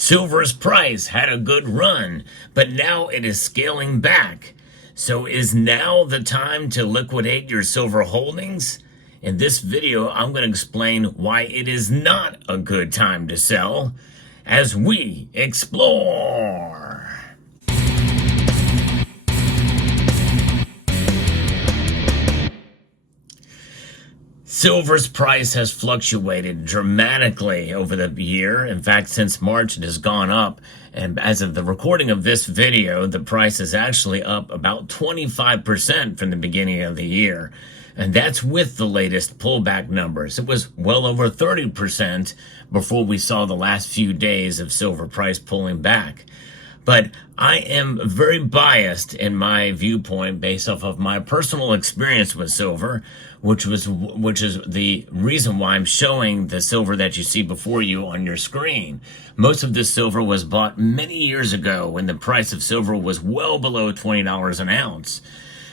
Silver's price had a good run, but now it is scaling back. So is now the time to liquidate your silver holdings? In this video, I'm going to explain why it is not a good time to sell as we explore. Silver's price has fluctuated dramatically over the year. In fact, since March, it has gone up. And as of the recording of this video, the price is actually up about 25% from the beginning of the year. And that's with the latest pullback numbers. It was well over 30% before we saw the last few days of silver price pulling back. But I am very biased in my viewpoint based off of my personal experience with silver, which is the reason why I'm showing the silver that you see before you on your screen. Most of this silver was bought many years ago when the price of silver was well below $20 an ounce,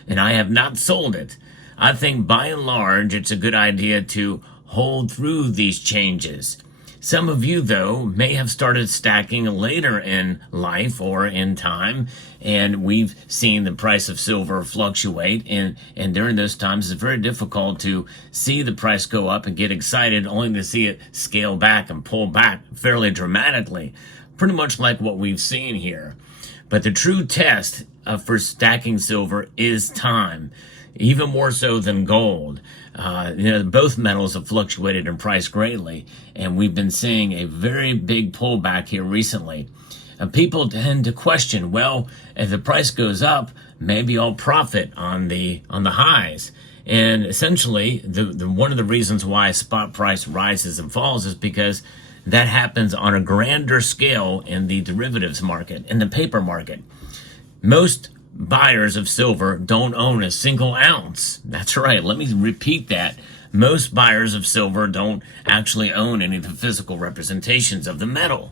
and I have not sold it. I think by and large, it's a good idea to hold through these changes. Some of you, though, may have started stacking later in life or in time, and we've seen the price of silver fluctuate, and during those times, it's very difficult to see the price go up and get excited, only to see it scale back and pull back fairly dramatically, pretty much like what we've seen here. But the true test for stacking silver is time, even more so than gold. Both metals have fluctuated in price greatly, and we've been seeing a very big pullback here recently. And people tend to question, well, if the price goes up, maybe I'll profit on the highs. And essentially, one of the reasons why spot price rises and falls is because that happens on a grander scale in the derivatives market, in the paper market. Most buyers of silver don't own a single ounce. That's right. Let me repeat that. Most buyers of silver don't actually own any of the physical representations of the metal.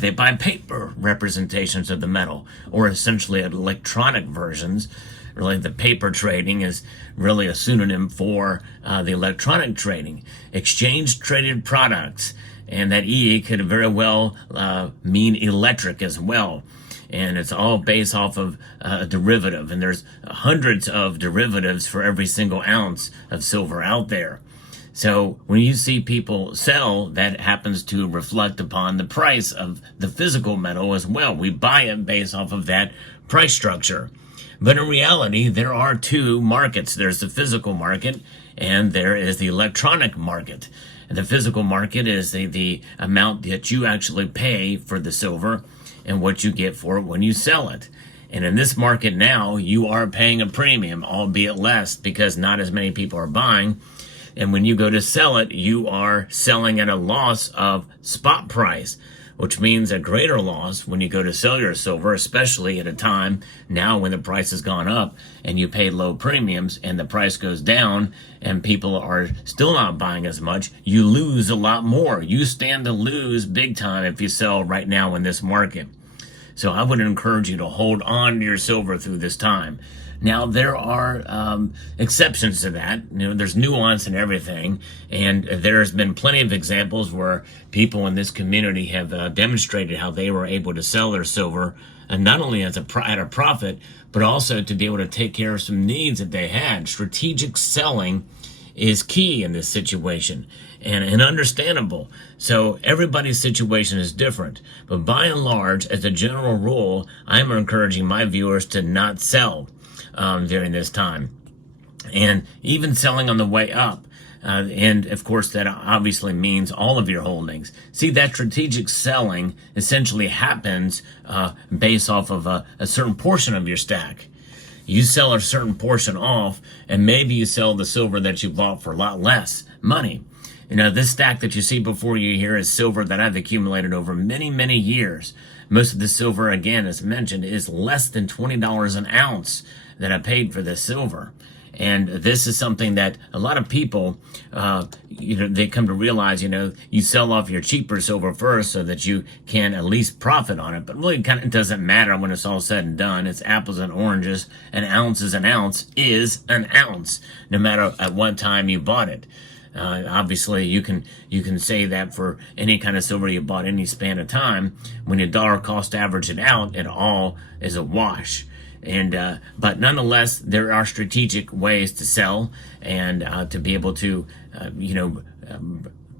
They buy paper representations of the metal, or essentially electronic versions. Really, the paper trading is really a pseudonym for the electronic trading. Exchange-traded products, and that E could very well mean electric as well. And it's all based off of a derivative. And there's hundreds of derivatives for every single ounce of silver out there. So when you see people sell, that happens to reflect upon the price of the physical metal as well. We buy it based off of that price structure. But in reality, there are two markets. There's the physical market and there is the electronic market. And the physical market is the amount that you actually pay for the silver and what you get for it when you sell it. And in this market now, you are paying a premium, albeit less, because not as many people are buying. And when you go to sell it, you are selling at a loss of spot price, which means a greater loss when you go to sell your silver, especially at a time now when the price has gone up and you pay low premiums and the price goes down and people are still not buying as much. You lose a lot more. You stand to lose big time if you sell right now in this market. So I would encourage you to hold on to your silver through this time. Now, there are exceptions to that. There's nuance in everything, and there's been plenty of examples where people in this community have demonstrated how they were able to sell their silver, and not only at a profit, but also to be able to take care of some needs that they had. Strategic selling is key in this situation, and understandable. So everybody's situation is different, but by and large, as a general rule, I'm encouraging my viewers to not sell during this time, and even selling on the way up. And of course, that obviously means all of your holdings. See, that strategic selling essentially happens based off of a certain portion of your stack. You sell a certain portion off, and maybe you sell the silver that you bought for a lot less money. This stack that you see before you here is silver that I've accumulated over many, many years. Most of the silver, again, as mentioned, is less than $20 an ounce that I paid for this silver. And this is something that a lot of people, they come to realize, you sell off your cheaper silver first so that you can at least profit on it. But really, kind of doesn't matter when it's all said and done. It's apples and oranges. An ounce is an ounce, no matter at what time you bought it. Obviously, you can say that for any kind of silver you bought any span of time. When you dollar cost average it out, it all is a wash. And but nonetheless, there are strategic ways to sell and to be able to,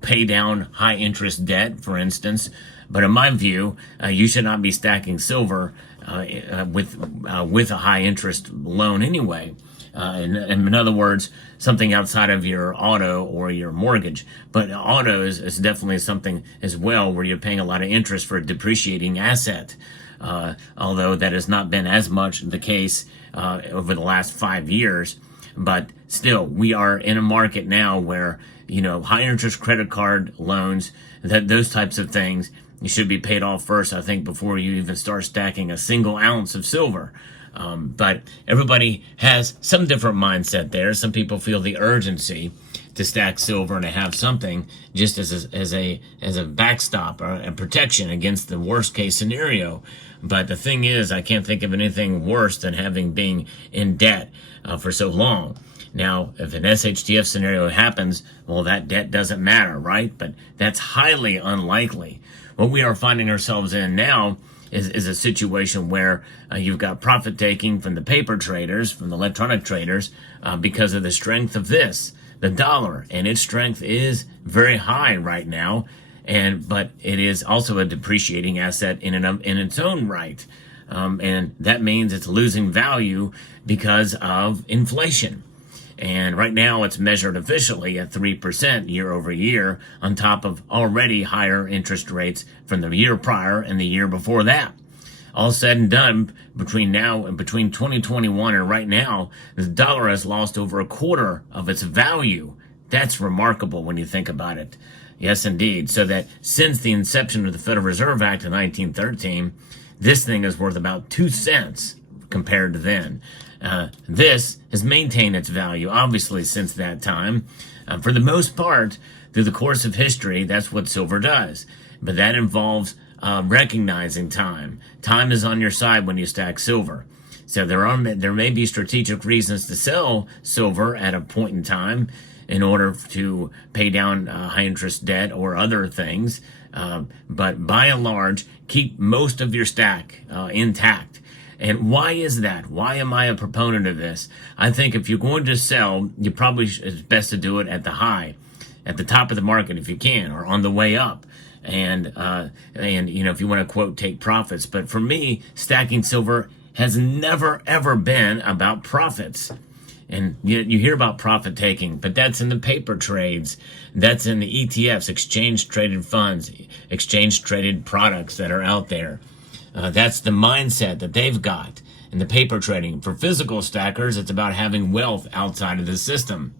pay down high interest debt, for instance. But in my view, you should not be stacking silver with a high interest loan anyway. In other words, something outside of your auto or your mortgage. But auto is definitely something as well where you're paying a lot of interest for a depreciating asset. Although that has not been as much the case over the last 5 years. But still, we are in a market now where, high interest credit card loans, those types of things, you should be paid off first, I think, before you even start stacking a single ounce of silver. But everybody has some different mindset there. Some people feel the urgency to stack silver and to have something just as a backstop or a protection against the worst case scenario. But the thing is, I can't think of anything worse than being in debt for so long. Now, if an SHTF scenario happens, well, that debt doesn't matter, right? But that's highly unlikely. What we are finding ourselves in now is a situation where you've got profit taking from the paper traders, from the electronic traders, because of the strength of the dollar, and its strength is very high right now. But it is also a depreciating asset in its own right, and that means it's losing value because of inflation. And right now it's measured officially at 3% year over year, on top of already higher interest rates from the year prior and the year before that. All said and done, between 2021 and right now, the dollar has lost over a quarter of its value. That's remarkable when you think about it. Yes, indeed. So that since the inception of the Federal Reserve Act in 1913, this thing is worth about 2 cents compared to then. This has maintained its value, obviously, since that time. For the most part, through the course of history, that's what silver does. But that involves recognizing time. Time is on your side when you stack silver. So there may be strategic reasons to sell silver at a point in time in order to pay down high interest debt or other things. But by and large, keep most of your stack intact. And why is that? Why am I a proponent of this? I think if you're going to sell, it's best to do it at the high, at the top of the market if you can, or on the way up. And if you want to quote, take profits. But for me, stacking silver has never ever been about profits. And you hear about profit taking, but that's in the paper trades. That's in the ETFs, exchange traded funds, exchange traded products that are out there. That's the mindset that they've got in the paper trading. For physical stackers, it's about having wealth outside of the system.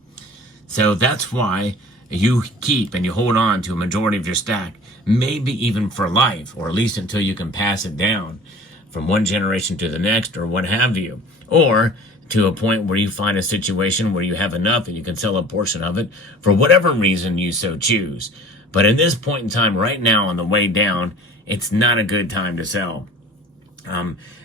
So that's why you keep and you hold on to a majority of your stack, maybe even for life, or at least until you can pass it down from one generation to the next, or what have you. Or to a point where you find a situation where you have enough and you can sell a portion of it for whatever reason you so choose. But in this point in time, right now on the way down, it's not a good time to sell.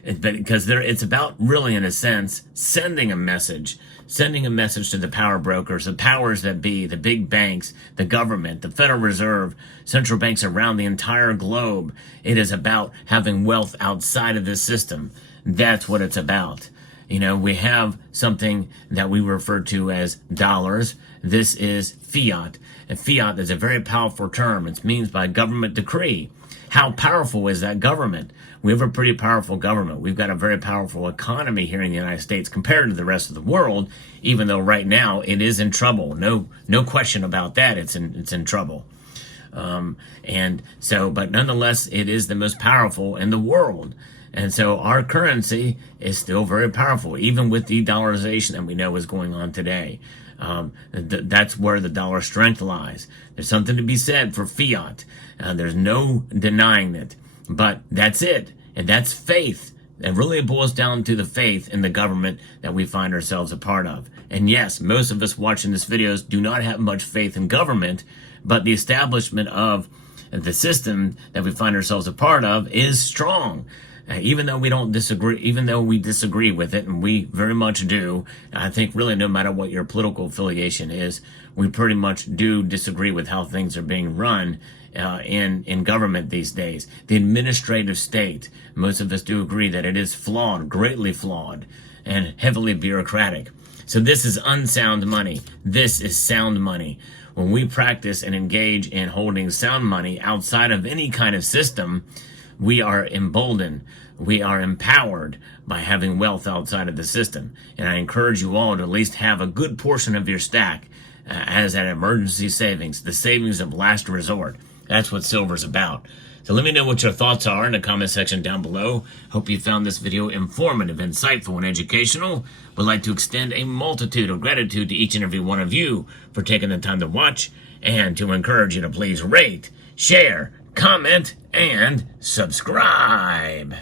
Because it's about, really, in a sense, sending a message to the power brokers, the powers that be, the big banks, the government, the Federal Reserve, central banks around the entire globe. It is about having wealth outside of this system. That's what it's about. We have something that we refer to as dollars. This is fiat. And fiat is a very powerful term. It means by government decree. How powerful is that government? We have a pretty powerful government. We've got a very powerful economy here in the United States compared to the rest of the world, even though right now it is in trouble. No question about that. It's in trouble. But nonetheless, it is the most powerful in the world. And so our currency is still very powerful, even with the dollarization that we know is going on today. That's where the dollar strength lies. There's something to be said for fiat. There's no denying it. But that's it. And that's faith. It really boils down to the faith in the government that we find ourselves a part of. And yes, most of us watching this videos do not have much faith in government, but the establishment of the system that we find ourselves a part of is strong. Even though we don't disagree, even though we disagree with it, and we very much do, I think really no matter what your political affiliation is, we pretty much do disagree with how things are being run in government these days. The administrative state, most of us do agree that it is flawed, greatly flawed, and heavily bureaucratic. So this is unsound money. This is sound money. When we practice and engage in holding sound money outside of any kind of system, we are emboldened. We are empowered by having wealth outside of the system. And I encourage you all to at least have a good portion of your stack as an emergency savings, the savings of last resort. That's what silver's about. So let me know what your thoughts are in the comment section down below. Hope you found this video informative, insightful, and educational. Would like to extend a multitude of gratitude to each and every one of you for taking the time to watch, and to encourage you to please rate, share, comment, and subscribe.